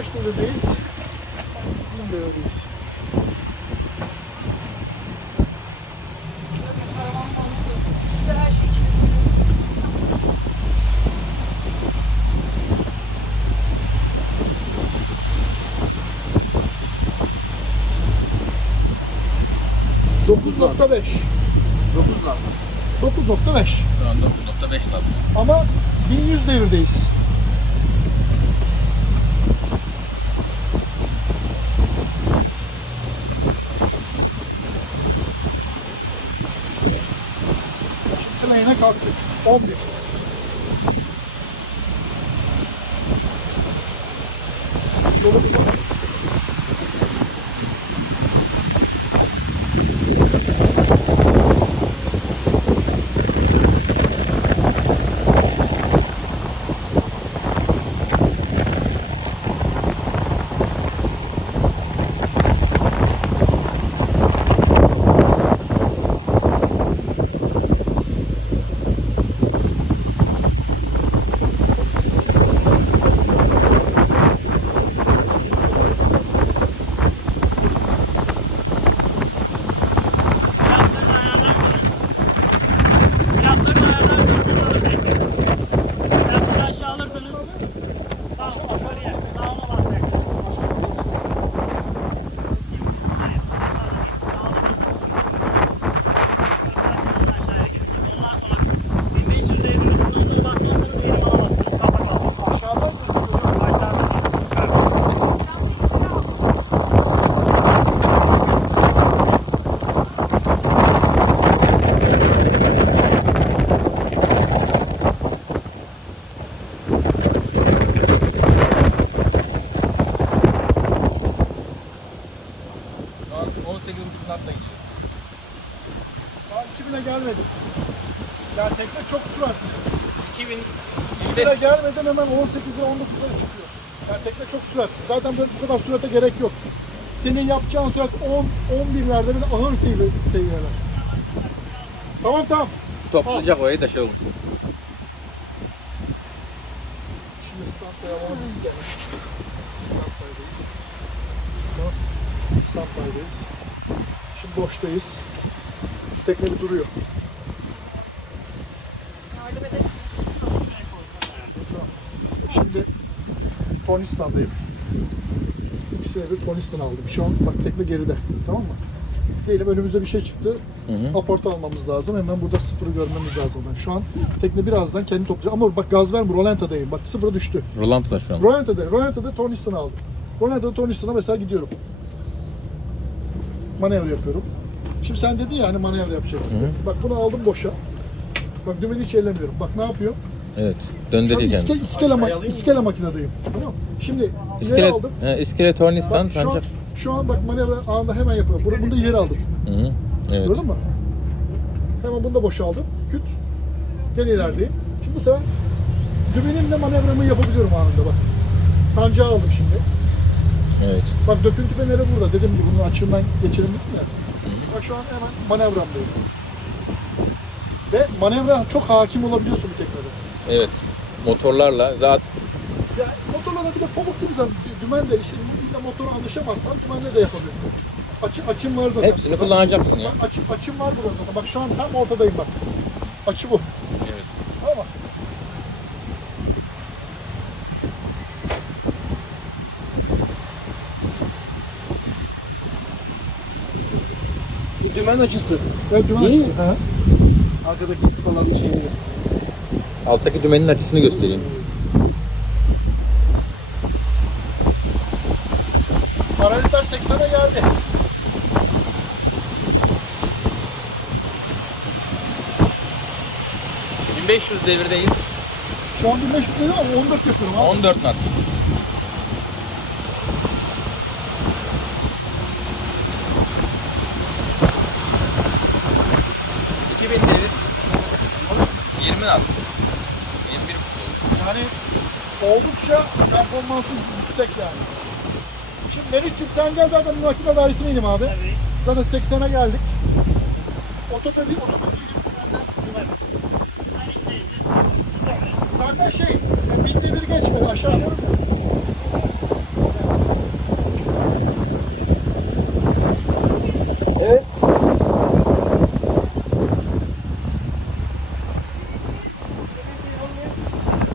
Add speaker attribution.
Speaker 1: Kaç devirdeyiz? Bin devirdeyiz. Dokuz nokta beş.
Speaker 2: 9 lat.
Speaker 1: 9.5
Speaker 3: Şu an 9.5 lat.
Speaker 1: ama 1100 devirdeyiz. Yine kalktık. 11. Yolu bir 2000'e gelmedik. Yani tekne çok süratli.
Speaker 3: 2000
Speaker 1: 2000'e gelmeden hemen 18'e 19'a çıkıyor. Yani tekne çok süratli. Zaten böyle bu kadar sürate gerek yok. Senin yapacağın sürat 10 11'lerde bir ağır seviyeler. Tamam tamam.
Speaker 3: toplayacak orayı da şey olur.
Speaker 1: Şimdi stand ayarlamamız gelmiş. Stand paydayız. Tamam. Stand paydayız. Şimdi boştayız. Tekne bir duruyor. Şimdi Fonistan'dayım. İkisine bir Fonistan aldım. Şu an bak tekne geride. Tamam mı? Diyelim önümüze bir şey çıktı. Aporta almamız lazım. Hemen burada sıfırı görmemiz lazım. Şu an tekne birazdan kendi toplayacak. Ama bak gaz verme. Rolanta'dayım. Bak sıfıra düştü.
Speaker 3: Rolantı'da şu an.
Speaker 1: Rolanta'da, Rolanta'da Tornistan'ı aldım. Rolanta'da Tornistan'a mesela gidiyorum. Manevra yapıyorum. Şimdi sen dedin ya hani manevra yapacaksın. Bak bunu aldım boşa. Bak dümeni hiç ellemiyorum. Bak ne yapıyor?
Speaker 3: Evet. Döndürüyor
Speaker 1: iske,
Speaker 3: kendini.
Speaker 1: iskele, ma- iskele makinedeyim. Tamam mı? Şimdi ileri
Speaker 3: İskelet,
Speaker 1: aldım.
Speaker 3: he, iskelet tornistan
Speaker 1: Bak, şu, an, şu an bak manevra anında hemen yapıyorum. Bunu, bunu da ileri aldım.
Speaker 3: Hı hı. Evet.
Speaker 1: Gördün mü? Hemen bunu da boşaldım. Küt. Gene ilerideyim. Şimdi bu sefer dümenimle manevramı yapabiliyorum anında bak. Sancağı aldım şimdi.
Speaker 3: Evet.
Speaker 1: Bak döküntü feneri burada. Dediğim gibi bunun açığından geçelim dedim ya. Bak şu an hemen manevramdayım. Ve manevra çok hakim olabiliyorsun bu teknede.
Speaker 3: Evet. Motorlarla rahat
Speaker 1: Ya motorlara bir de pamuk gibi zaten dü- dümen de işte bir de motora alışamazsan dümenle de yapabilirsin. Açı, açım var zaten.
Speaker 3: Hepsini kullanacaksın ya.
Speaker 1: Bak, açı, açım var burada zaten. Bak şu an tam ortadayım bak. Açı bu.
Speaker 3: Evet.
Speaker 1: Tamam mı?
Speaker 2: Dümen açısı.
Speaker 1: Evet dümen
Speaker 2: İyi
Speaker 1: açısı. He.
Speaker 2: Arkadaki falan şeyini gösteriyor.
Speaker 3: alttaki dümenin açısını göstereyim.
Speaker 1: Paraleller 80'e geldi.
Speaker 3: Hı. 1500 devirdeyiz.
Speaker 1: Şu an 1500 dedi ama 14 yapıyorum abi.
Speaker 3: 14 knot. ...2000 devir... ...20 knot. 21 oldu.
Speaker 1: Yani oldukça performansı yüksek yani. Şimdi Meriç'cim sen gel zaten bir makine dairesine inelim abi. Zaten 80'e geldik. Otomobil, otomobil gibi senden. Zaten şey,